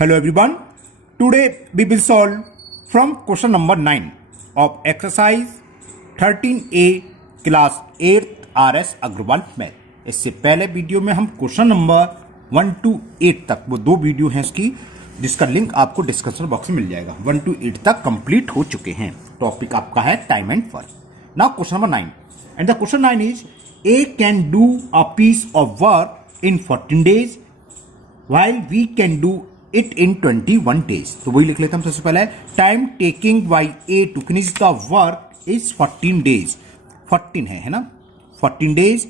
Hello everyone. Today we will solve from question number 9 of exercise 13A class 8th RS Aggarwal math. इससे पहले video में हम question number 1 to 8 तक, वो दो वीडियो हैं इसकी, जिसका लिंक आपको डिस्क्रिप्शन बॉक्स में मिल जाएगा। 1 to 8 तक कंप्लीट हो चुके हैं। टॉपिक आपका है time and work. Now question number 9 and the question 9 is A can do a piece of work in 14 days while we can do it in 21 days। तो वही लिख लेते हैं हम सबसे पहले। Time taking by A to finish the work is 14 days। 14 है ना, 14 days।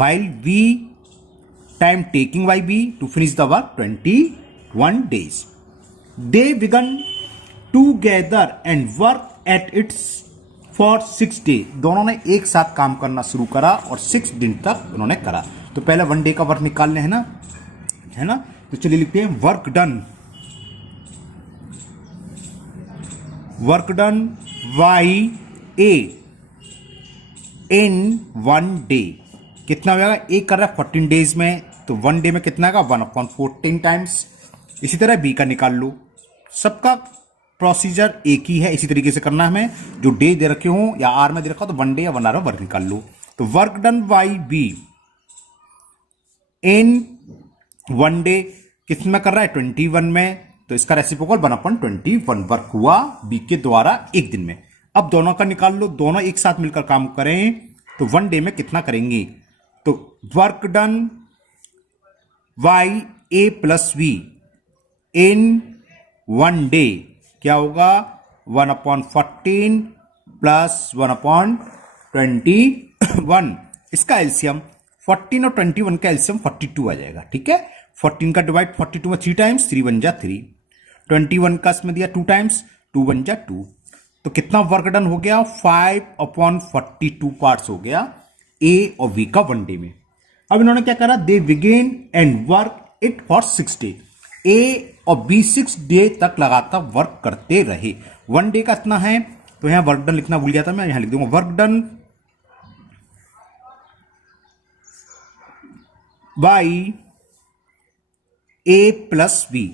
while we time taking by B to finish the work 21 days। they began together and work at its for 6 days। दोनों ने एक साथ काम करना शुरू करा और 6 दिन तक उन्होंने करा। तो पहले 1 day का वर्क निकालने है ना। तो चलिए लिखते हैं work done by A in 1 day। कितना हो जाएगा? एक कर रहा है 14 days में, तो 1 day में कितना आएगा? 1/14 टाइम्स। इसी तरह बी का निकाल लो। सबका प्रोसीजर एक ही है, इसी तरीके से करना है हमें। जो डे दे रखे हो या आर में दे रखा हो तो 1 day या 1 hour में वर्क निकाल लो। तो work done by B in 1 day कितना कर रहा है? 21 में। तो इसका रेसिप्रोकल 1/21 वर्क हुआ बी के द्वारा एक दिन में। अब दोनों का निकाल लो। दोनों एक साथ मिलकर काम करें तो 1 day में कितना करेंगे? तो work done by A plus B in 1 day क्या होगा? 1/14 प्लस 1/21। इसका एलसीएम 14 और 21 का एलसीएम 42 आ जाएगा। ठीक है, 14 का डिवाइड 42 में 3 टाइम्स, 3 1 जा 3। 21 का इसमें दिया 2 टाइम्स, 2 1 जा 2। तो कितना वर्क डन हो गया? 5/42 पार्ट्स हो गया ए और बी का 1 day में। अब इन्होंने क्या करा? They began and work it for 6 days। A और बी 6 day तक लगातार वर्क करते रहे। 1 day का इतना है, तो यहां वर्क डन लिखना भूल गया था मैं, यहां लिख दूंगा work done by A plus B.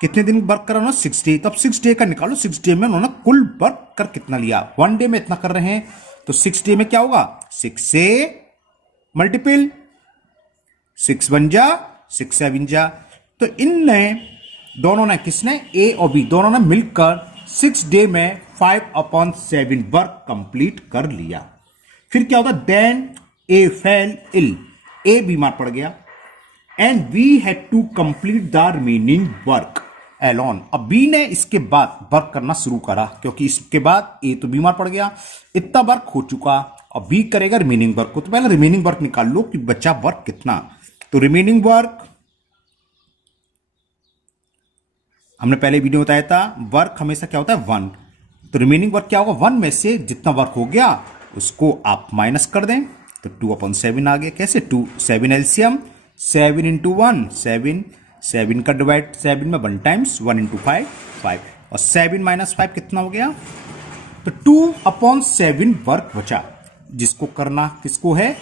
कितने दिन वर्क करा उन्होंने? 6 day। तब 6 day का निकालो। 6 day में उन्होंने कुल वर्क कर कितना लिया? 1 day में इतना कर रहे हैं, तो 6 day में क्या होगा? 6 से मल्टीपल, 6 1 जा 6 7 जा। तो इनने दोनों ने, किसने? ए और बी दोनों ने मिलकर 6 day में 5/7 वर्क कंप्लीट कर लिया। फिर क्या होगा? देन ए फेल इल। ए बीमार पड़ गया and we had to complete the remaining work alone. अब बी ने इसके बाद वर्क करना शुरू करा, क्योंकि इसके बाद ए तो बीमार पड़ गया, इतना वर्क हो चुका। अब बी करेगा रिमेनिंग वर्क को। तो पहले रिमेनिंग वर्क निकाल लो कि बचा वर्क कितना। तो रिमेनिंग वर्क हमने पहले वीडियो में बताया था, वर्क हमेशा क्या होता है? 1। तो रिमेनिंग वर्क क्या होगा? 1 में से जितना वर्क हो गया उसको आप माइनस कर दें, तो 2/7 आ गया। कैसे? 2 7 एलसीएम 7 × 1 7। 7 का डिवाइड 7 में 1 टाइम्स, 1 × 5 5। और 7 - 5 कितना हो गया? तो 2/7 वर्क बचा, जिसको करना किसको है?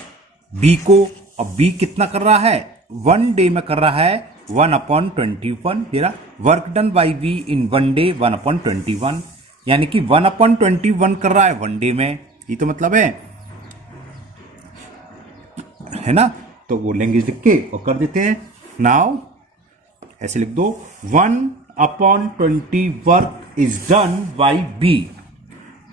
बी को। और बी कितना कर रहा है? 1 day में कर रहा है 1/21। मेरा work done by B in 1 day 1/21, यानी कि 1/21 कर रहा है 1 day में। ये तो मतलब है ना। तो वो लैंग्वेज लिख के और कर देते हैं। नाउ ऐसे लिख दो, 1/20 work is done by B.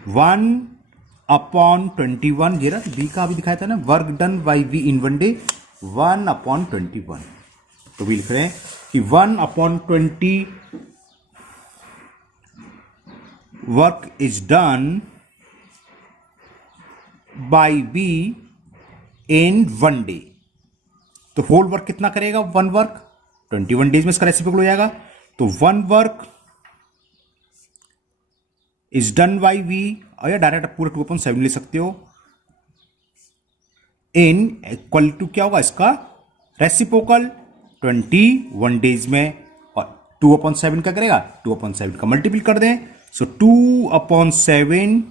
1/21 ये रहा, बी का अभी दिखाया था ना, work done by B in 1 day 1/21। तो भी लिख रहे हैं कि 1/20 work is done by B in 1 day। तो होल वर्क कितना करेगा? 1 वर्क 21 days में इसका रेसिप्रोकल हो जाएगा। तो 1 work is done by B, और या डायरेक्ट पूरा 2/7 ले सकते हो, इन इक्वल टू क्या होगा इसका रेसिप्रोकल? 21 days में। और 2/7 का करेगा? 2/7 का मल्टीपल कर दें। So 2/7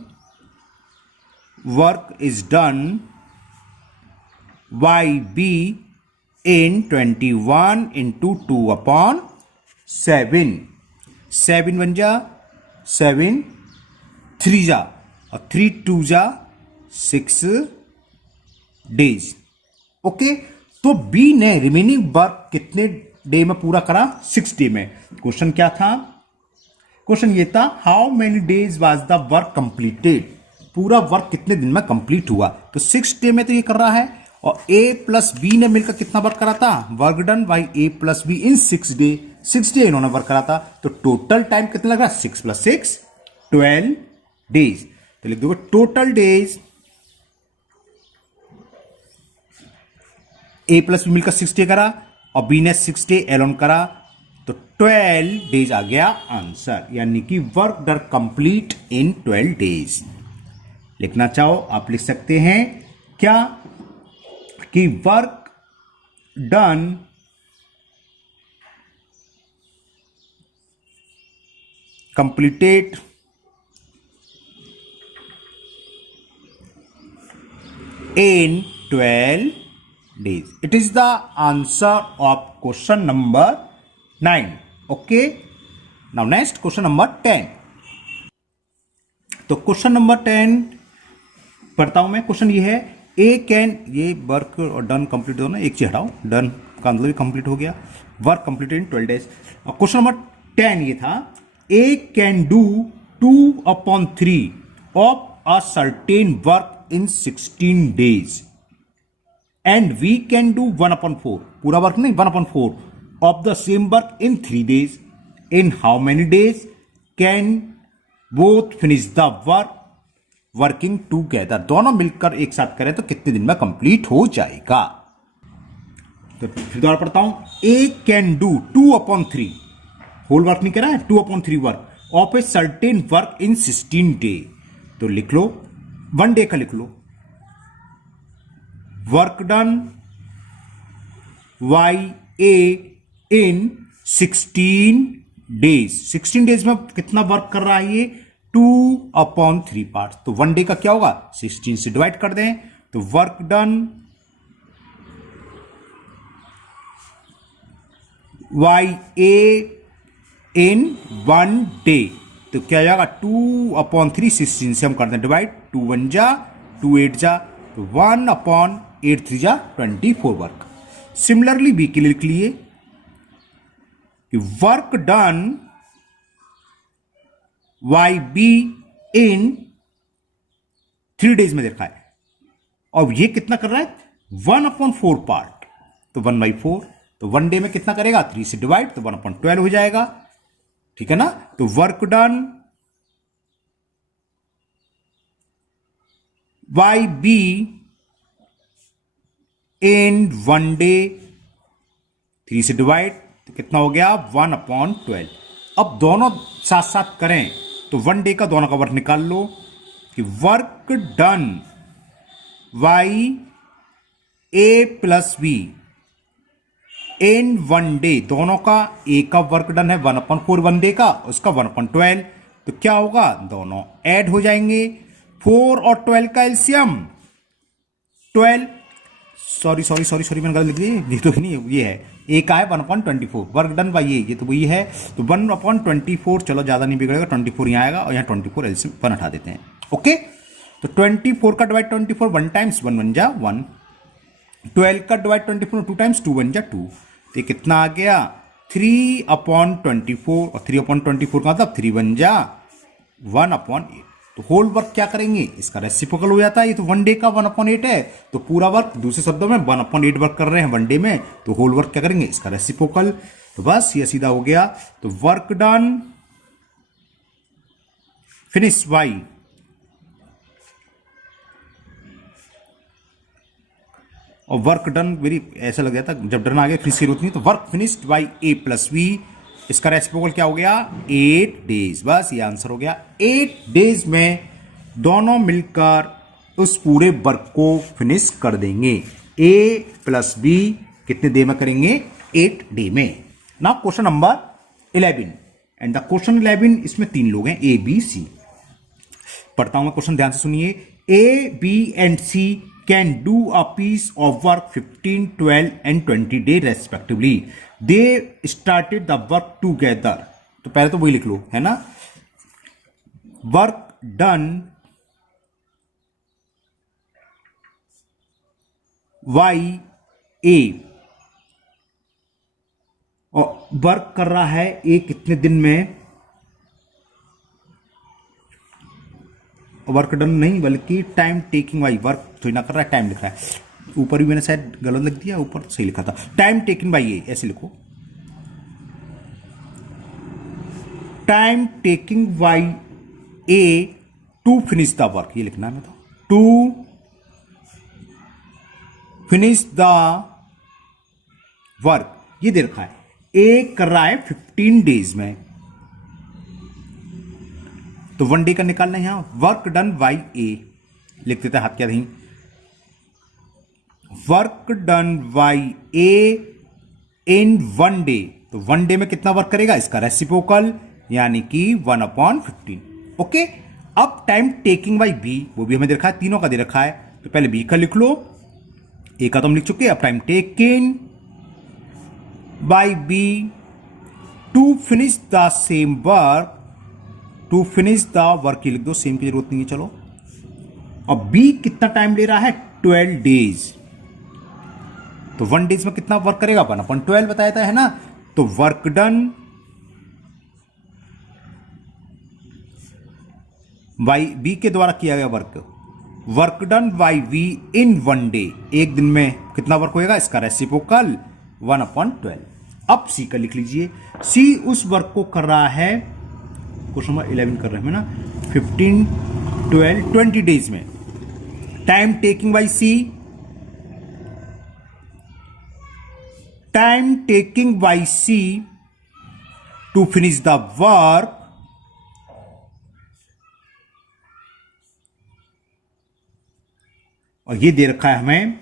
work is done by B in 21 into 2/7। 7, 7 1 जा 7, 3 जा और 3 2 जा 6 डेज। ओके, तो बी ने रिमेनिंग वर्क कितने डे में पूरा करा? 6 डे में। क्वेश्चन क्या था? क्वेश्चन ये था how many days was the work completed, पूरा वर्क कितने दिन में कंप्लीट हुआ? तो 6 डे में तो ये कर रहा है, और ए प्लस बी ने मिलकर कितना वर्क करा था? Work done by A plus B in 6 day. 6 day इन्होंने वर्क करा था, तो टोटल टाइम कितना लग रहा है? 6 + 6 12 डेज। तो लिख दोगे टोटल डेज ए प्लस बी मिलकर 6 डे करा और बी ने 6 डे एलोन करा, तो 12 डेज आ गया आंसर, यानी कि work done complete in 12 days. लिखना चाहो आप लिख सकते हैं क्या कि work done completed in 12 days. It is the answer of question number 9. Okay. Now next question number 10. तो क्वेश्चन नंबर 10 पढ़ता हूं मैं। क्वेश्चन ये है ए कैन, ये वर्क और डन कंप्लीट दोनों एक चीज हटाओ, डन का मतलब भी कंप्लीट हो गया, वर्क कंप्लीटेड इन 12 डेज। और क्वेश्चन नंबर 10 ये था A can do 2/3 of a certain work in 16 days and we can do 1/4, पूरा वर्क नहीं 1/4 of the same work in 3 days. In how many days can both finish the work working together? दोनों मिलकर एक साथ करें तो कितने दिन में कंप्लीट हो जाएगा? तो फिर दोबारा पढ़ता हूं। A can do 2/3 whole work नहीं करा है, 2/3 work of A certain work in 16 day. तो लिख लो 1 डे का लिख लो, work done by A in 16 days. 16 days में कितना वर्क कर रहा है ये? 2/3 पार्ट। तो 1 डे का क्या होगा? 16 से डिवाइड कर दें, तो work done by A in 1 day, तो क्या जाएगा? 2/3 16 से हम करते हैं डिवाइड, 2 1 जा 2 8 जा, तो 1/8 3 जा 24 वर्क। सिमिलरली बी के लिए लिख लिए कि work done by B in 3 days में देखा है, और ये कितना कर रहा है? 1/4 पार्ट, तो 1/4, तो 1 डे में कितना करेगा? 3 से डिवाइड, तो 1/12 हो जाएगा, ठीक है ना? तो work done by B in 1 day, 3 से डिवाइड, तो कितना हो गया? 1/12। अब दोनों साथ साथ करें तो 1 डे का दोनों का वर्क निकाल लो कि work done by A plus B in 1 day, दोनों का ए का वर्क डन है 1/4 1 डे का, उसका 1/12, तो क्या होगा? दोनों ऐड हो जाएंगे। 4 और 12 का एलसीएम 12, सॉरी मैंने गलत लिख दी, ये तो नहीं, ये है ए का है 1/24 वर्क डन बाई ये तो वही है, तो 1/24, चलो ज्यादा नहीं बिगड़ेगा, 24 यहाँ आएगा और यहाँ 24 एलसीएम 1 हटा देते हैं। ओके, तो 24 का डिवाइड 24 1 टाइम्स 1 1 जा 1, 12 का डिवाइड 24 2 टाइम्स 2 1 जा 2, तो कितना आ गया? 3/24, और 3/24 का मतलब 3 1 जा 1/8। तो होल वर्क क्या करेंगे? इसका रेसिप्रोकल हो जाता है, ये तो 1 डे का 1/8 है, तो पूरा वर्क दूसरे शब्दों में 1/8 वर्क कर रहे हैं 1 डे में, तो होल वर्क क्या करेंगे? इसका रेसिप्रोकल। तो बस ये सीधा हो गया। तो वर्क डन फिनिश वाई और वर्क डन, मेरी ऐसा लग गया था जब डन आ गया फिनिश की जरूरत नहीं, तो work finished by A plus B, इसका रेसिप्रोकल क्या हो गया? 8 डेज। बस ये आंसर हो गया। 8 डेज में दोनों मिलकर उस पूरे वर्क को फिनिश कर देंगे। ए प्लस बी कितने डे में करेंगे? 8 डे में। Now question number 11 and the question 11, इसमें 3 लोग हैं ए बी सी। पढ़ता हूं मैं क्वेश्चन, ध्यान से सुनिए। A B and C can do a piece of work 15, 12 and 20 days respectively. They started the work together. तो पहले तो वही लिख लो, है ना, वर्क डन वाई ए, और वर्क कर रहा है ए कितने दिन में, वर्क डन नहीं बल्कि टाइम टेकिंग बाई, वर्क थोड़ी ना कर रहा है, टाइम लिख रहा है, ऊपर भी मैंने शायद गलत लिख दिया, ऊपर सही लिखा था, टाइम टेकिंग बाई ए, ऐसे लिखो, time taking by A to finish the work, ये लिखना है, तो टू फिनिश द वर्क, ये दे रखा है, ए कर रहा है 15 डेज में, तो 1 डे का निकालना है यहां, वर्क डन बाई ए लिख देते हैं, हाथ क्या नहीं, work done by A in 1 day, तो 1 डे में कितना वर्क करेगा, इसका रेसिप्रोकल यानी कि 1/15। ओके, अब टाइम टेकिंग बाई बी, वो भी हमें दे रखा है, तीनों का दे रखा है, तो पहले बी का लिख लो, ए का तो हम लिख चुके हैं, अब time taking by B to finish the same work, to finish the work की लिख दो, सेम की जरूरत नहीं है, चलो। अब बी कितना टाइम ले रहा है, 12 डेज, तो 1 डेज में कितना वर्क करेगा, 1/12 बताया था, है ना, तो वर्क डन बाई बी के द्वारा किया गया work, work done by B in 1 day, एक दिन में कितना वर्क होएगा, इसका रेसिप्रोकल 1/12। अब सी का लिख लीजिए, सी उस वर्क को कर रहा है, क्वेश्चन नंबर 11 कर रहे हैं ना, 15, 12, 20 डेज में, time taking by C, time taking by C to finish the work, और ये दे रखा है हमें,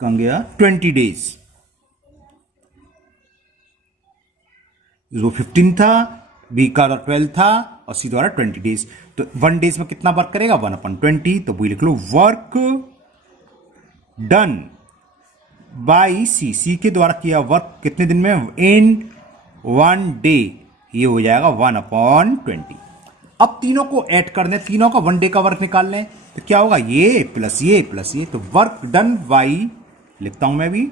कहां गया, 20 डेज, जो 15 था, बी का 12 था, और सी द्वारा 20 डेज, तो 1 डेज में कितना वर्क करेगा, 1/20, तो वही लिख लो, वर्क डन बाई सी, सी के द्वारा किया वर्क कितने दिन में, इन 1 डे, ये हो जाएगा 1/20। अब तीनों को ऐड कर दें, तीनों का 1 डे का वर्क निकाल लें, तो क्या होगा, ये प्लस ये प्लस ये, तो वर्क डन बाई, लिखता हूं मैं भी,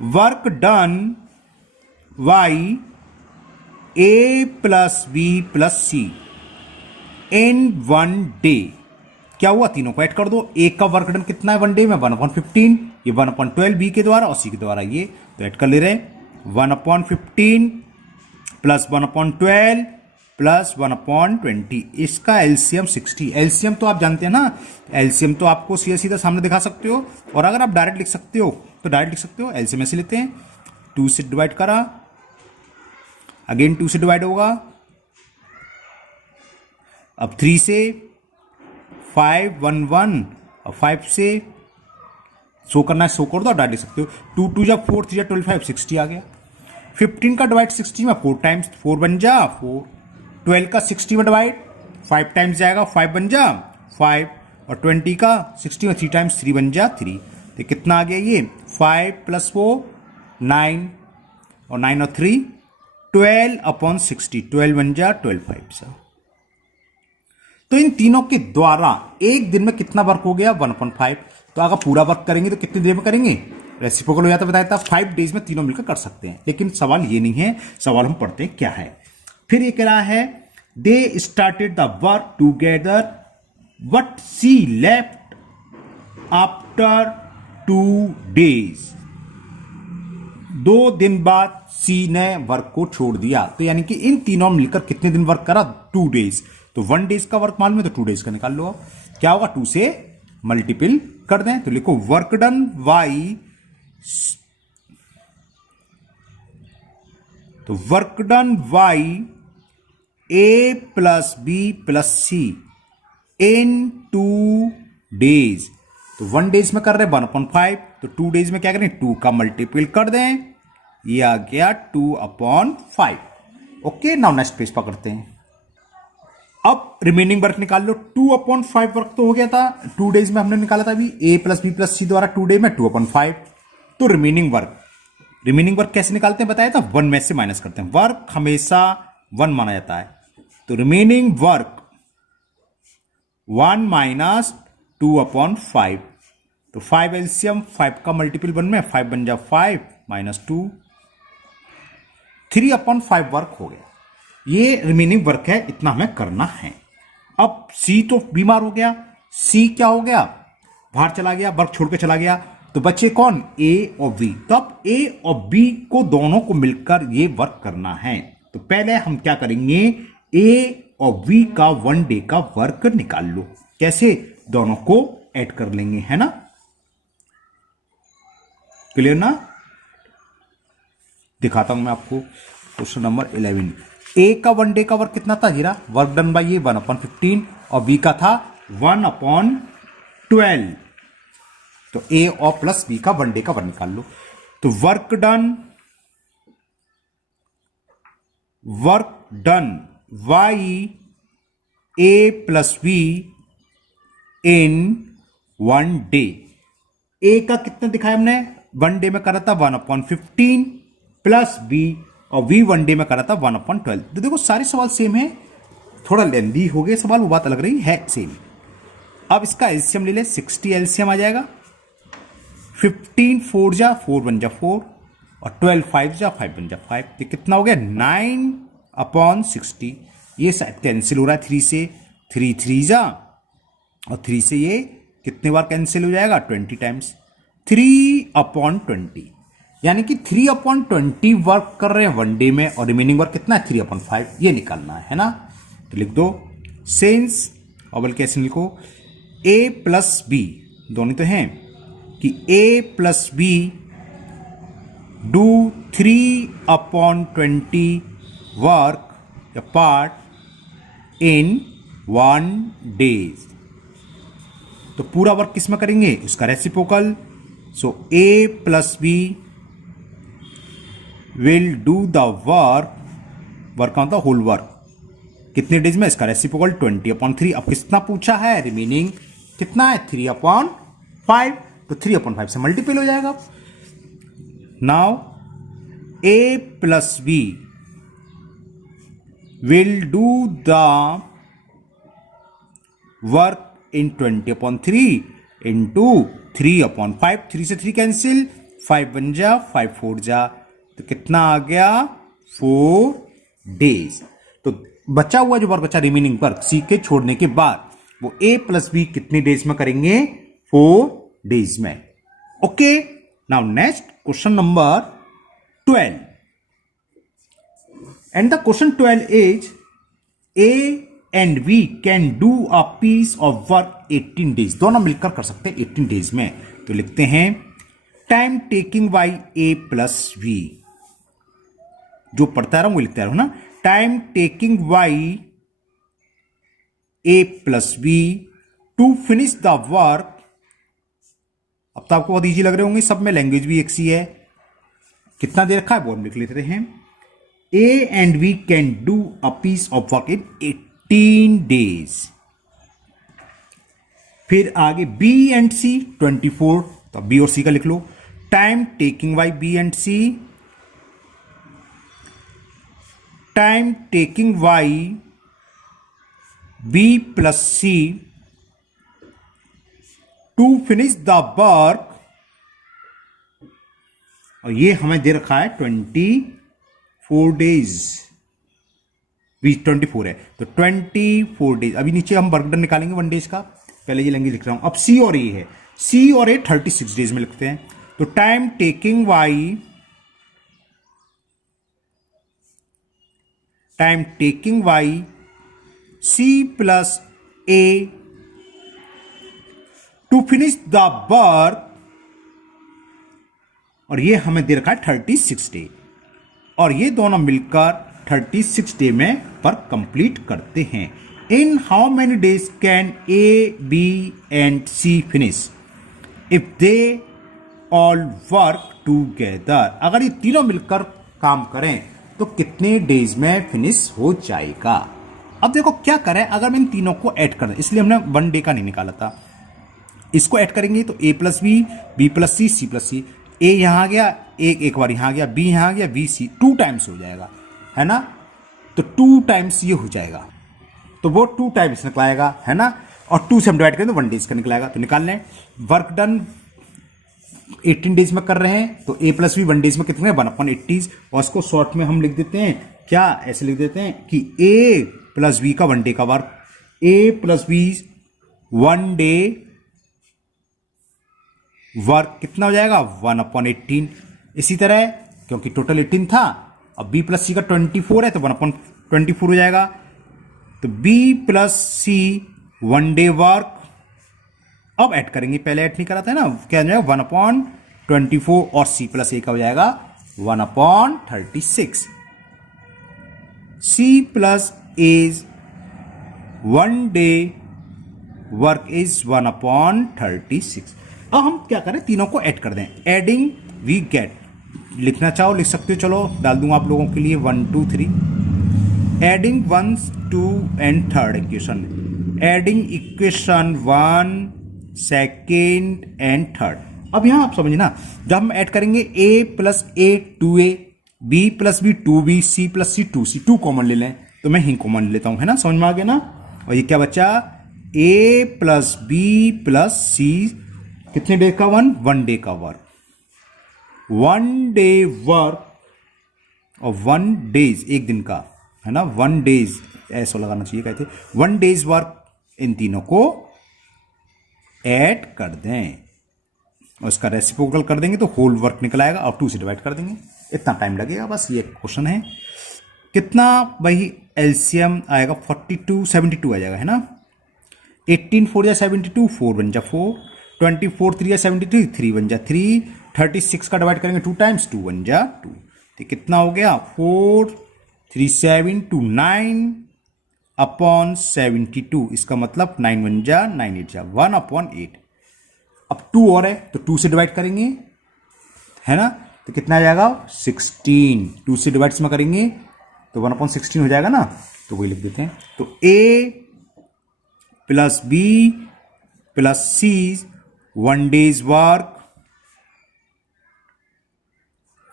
work done by A plus B plus C in 1 day, क्या हुआ, तीनों को ऐड कर दो, एक का वर्क डन कितना है 1 डे में, 1/15, ये 1/12 बी के द्वारा और सी के द्वारा, ये तो ऐड कर ले रहे हैं, 1/15 प्लस 1/12 प्लस 1/20, इसका एलसीएम 60, एलसीएम तो आप जानते हैं ना, एलसीएम तो आपको सीधा सीधा सामने दिखा सकते हो, और अगर आप डायरेक्ट लिख सकते हो तो डायरेक्ट लिख सकते हो, एलसीएम ऐसे लेते हैं, 2 से डिवाइड करा, अगेन 2 से डिवाइड होगा, अब 3 से 5 1 1, और 5 से शो करना है, शो कर दो, डायरेक्ट लिख सकते हो, 2 2 जा 4 3 जा 12 5 60 आ गया, 15 का डिवाइड 60 में 4 टाइम्स 4 बन जा 4, 12 का 60 में डिवाइड 5 टाइम्स जाएगा 5 बन जा 5, और 20 का 60 में 3 टाइम्स 3 बन जा 3, तो कितना आ गया, ये 5 + 4 9, और 9 और 3 12/60, 12 बन जा 12 5 सा। तो इन तीनों के द्वारा एक दिन में कितना वर्क हो गया, 1/5। तो अगर पूरा वर्क करेंगे तो कितनी देर में करेंगे, रेसिप्रोकल हो जाता, बताया था 5 डेज में तीनों मिलकर कर सकते हैं, लेकिन सवाल ये नहीं है, सवाल हम पढ़ते हैं क्या है। फिर ये कह रहा है, they started the work together but C left after 2 days, 2 दिन बाद सी ने वर्क को छोड़ दिया, तो यानी कि इन तीनों मिलकर कितने दिन वर्क करा, 2 डेज, तो 1 डेज का वर्क मालूम है, तो 2 डेज का निकाल लो, क्या होगा, 2 से मल्टीपल कर दें, तो लिखो वर्क डन बाई, तो work done by A plus B plus C in 2 days, तो 1 डेज में कर रहे हैं 1/5, तो 2 डेज में क्या करें, 2 का मल्टीपल कर दें, ये आ गया 2/5। ओके, नाउ नेक्स्ट पेज पकड़ते हैं। अब रिमेनिंग वर्क निकाल लो। 2/5 वर्क तो हो गया था, 2 डेज में हमने निकाला था अभी, a प्लस बी प्लस सी द्वारा 2 डे में 2/5। तो रिमेनिंग वर्क कैसे निकालते हैं बताया था, 1 में से माइनस करते हैं। वर्क हमेशा 1 माना जाता है, तो रिमेनिंग वर्क 1 माइनस 2/5। तो 5 एलसीएम, 5 का मल्टीपल 1 में 5 बन जा 5 माइनस 2, 3/5 वर्क हो गया। ये रिमेनिंग वर्क है, इतना हमें करना है। अब सी तो बीमार हो गया, सी क्या हो गया, बाहर चला गया, वर्क छोड़ के चला गया, तो बचे कौन, ए और बी। तो अब ए और बी को दोनों को मिलकर ये वर्क करना है। तो पहले हम क्या करेंगे, ए और बी का 1 डे का वर्क निकाल लो। कैसे, दोनों को ऐड कर लेंगे, है ना, क्लियर ना। दिखाता हूं मैं आपको क्वेश्चन नंबर 11। ए का 1 डे का वर्क कितना था जीरा, वर्क डन बाई ए 1/15, और बी का था 1/12। तो ए और प्लस बी का 1 डे का वर्क निकाल लो। तो work done by A plus B in 1 day. A का कितना दिखाया हमने, 1 डे में करा था 1/15 प्लस बी, और बी 1 डे में करा था 1/12। तो देखो सारे सवाल सेम है, थोड़ा लेंदी हो गए सवाल, वो बात अलग रही है, सेम। अब इसका एलसीएम ले ले, 60 एलसीएम आ जाएगा। 15 4 जा 4 बन जा 4, और 12 5 जा 5 बन जा 5। तो कितना हो गया, 9/60। ये कैंसिल हो रहा है 3 से, 3 3 जा, और 3 से ये कितने बार कैंसिल हो जाएगा, 20 टाइम्स, 3/20। यानी कि 3/20 वर्क कर रहे हैं 1 डे में, और रिमेनिंग वर्क कितना है, 3/5। ये निकालना है ना। तो लिख दो सिंस, और बल्कि ऐसे लिखो, a प्लस बी, दोनों तो हैं, कि a plus B do 3/20 work या पार्ट इन 1 डेज। तो पूरा वर्क किस में करेंगे, उसका reciprocal. So a plus B will do the work का होल वर्क कितने डेज में, इसका रेसिप्रोकल 20/3। अब कितना पूछा है, रिमेनिंग कितना है, 3/5। तो 3/5 से मल्टीपल हो जाएगा। Now a plus B will do the work in 20/3 into 3/5। 3 से 3 कैंसिल, 5 बन जा, 5 4 जा, तो कितना आ गया, 4 डेज। तो बचा हुआ जो वर्क बचा, रिमेनिंग वर्क सी के छोड़ने के बाद, वो ए प्लस बी कितने डेज में करेंगे, 4 डेज में। Okay, now next question number 12, and the question 12 is A and B can do a piece of work 18 days. दोनों मिलकर कर सकते हैं 18 डेज में। तो लिखते हैं time taking by A plus B, जो पढ़ता रहा हूं वो लिखता रहो ना, time taking by A plus B to finish the work. अब तो आपको बहुत ईजी लग रहे होंगे, सब में लैंग्वेज भी एक सी है। कितना दे रखा है वो हम लिख लेते हैं, A and B can do a piece of work in 18 days. फिर आगे बी एंड सी 24, तो बी और सी का लिख लो। Time taking by B and C, time taking by B plus C to finish the work, और ये हमें दे रखा है 24 डेज, 24 है तो 24 डेज। अभी नीचे हम वर्क डन निकालेंगे 1 डेज का, पहले ये लैंग्वेज लिख रहा हूं। अब सी और ए है, सी और ए 36 डेज में लिखते हैं। तो time taking by C plus A to finish the work, और ये हमें दे रखा है 36 डे, और ये दोनों मिलकर 36 डे में वर्क कंप्लीट करते हैं। In how many days can A B and C finish if they all work together. अगर ये तीनों मिलकर काम करें तो कितने डेज में फिनिश हो जाएगा। अब देखो क्या करें, अगर मैं इन तीनों को ऐड कर दें, इसलिए हमने 1 डे का नहीं निकाला था। इसको ऐड करेंगे तो a plus B plus C plus C, A यहाँ आ गया, एक बार यहाँ आ गया, बी यहाँ आ गया, बी सी 2 टाइम्स हो जाएगा, है ना। तो 2 टाइम्स ये हो जाएगा, तो वो 2 टाइम्स निकलाएगा, है ना। और 2 से हम डिवाइड करें तो 1 डेज का निकलाएगा। तो निकाल लें, वर्क डन 18 डेज में कर रहे हैं, तो a प्लस बी 1 डेज में कितने 1/80। और इसको शॉर्ट में हम लिख देते हैं, क्या ऐसे लिख देते हैं कि a प्लस बी का 1 डे का work, a plus B 1 day work कितना हो जाएगा 1/18। इसी तरह क्योंकि टोटल 18 था, अब b प्लस सी का 24 है तो 1/24 हो जाएगा। तो b plus C 1 day work, अब ऐड करेंगे, पहले ऐड नहीं करा था ना, क्या हो जाएगा 1/24 और c प्लस ए का हो जाएगा 1/36। c plus A's 1 day work is 1/36। अब हम क्या करें, तीनों को ऐड कर दें, एडिंग वी गेट, लिखना चाहो लिख सकते हो, चलो डाल दूंगा आप लोगों के लिए 1 2 3। Adding 1 2 and third equation, adding equation 1 second and third. अब यहां आप समझना, जब हम ऐड करेंगे a plus A 2a, b plus B 2b, c plus C 2c, 2 common ले लें, तो मैं ही कॉमन लेता हूं, है ना, समझ में आ गया ना। और ये क्या बचा, a प्लस बी प्लस सी कितने डे का 1 डे का वर्क, 1 डे वर्क और 1 डेज एक दिन का, है ना, 1 डेज ऐसा लगाना चाहिए, कहते 1 डेज वर्क, इन तीनों को ऐड कर दें और इसका रेसिप्रोकल कर देंगे तो होल वर्क निकल आएगा और 2 से डिवाइड कर देंगे। इतना टाइम लगेगा, बस ये क्वेश्चन है। कितना भाई एलसीएम आएगा 42 72 आ जाएगा, है ना। 18 4 या 72, 4 बन जा 4, 24 3 या 73, 3 बन जा 3, 36 का डिवाइड करेंगे 2 टाइम्स, 2 बन जा 2। तो कितना हो गया 4 3 7 2 9/72, इसका मतलब 9 बन जा 9 8 जा 1/8। अब 2 और है तो 2 से डिवाइड करेंगे, है ना, तो कितना आ जाएगा 16। 2 से डिवाइड में करेंगे तो 1/16 हो जाएगा ना, तो वही लिख देते हैं। तो a plus B plus C 1 days work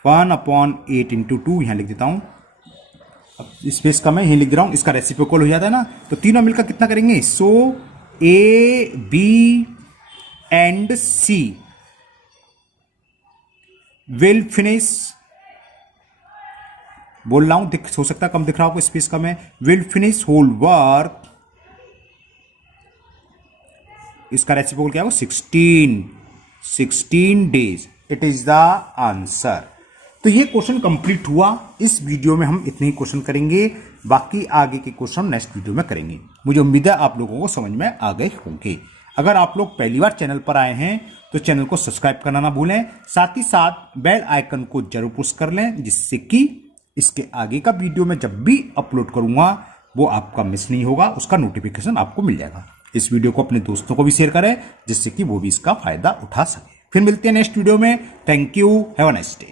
1/8 into 2 यहां लिख देता हूं, अब स्पेस कम है यही लिख दे रहा हूं, इसका रेसिप्रोकल हो जाता है ना। तो तीनों मिलकर कितना करेंगे, so A B and C will finish, बोल रहा हूं हो सकता है कम दिख रहा हो, स्पेस कम है, विल फिनिश होल वर्क, इसका रेसिप्रोकल क्या होगा 16 days, it is the answer. तो ये क्वेश्चन कंप्लीट हुआ। इस वीडियो में हम इतने ही क्वेश्चन करेंगे, बाकी आगे के क्वेश्चन नेक्स्ट वीडियो में करेंगे। मुझे उम्मीद है आप लोगों को समझ में आ गए होंगे। अगर आप लोग पहली बार चैनल पर आए हैं तो चैनल को सब्सक्राइब करना ना भूलें, साथ ही साथ बेल आइकन को जरूर पुश कर लें, जिससे कि इसके आगे का वीडियो में जब भी अपलोड करूंगा वो आपका मिस नहीं होगा, उसका नोटिफिकेशन आपको मिल जाएगा। इस वीडियो को अपने दोस्तों को भी शेयर करें, जिससे कि वो भी इसका फायदा उठा सके। फिर मिलते हैं नेक्स्ट वीडियो में। Thank you, have a nice day.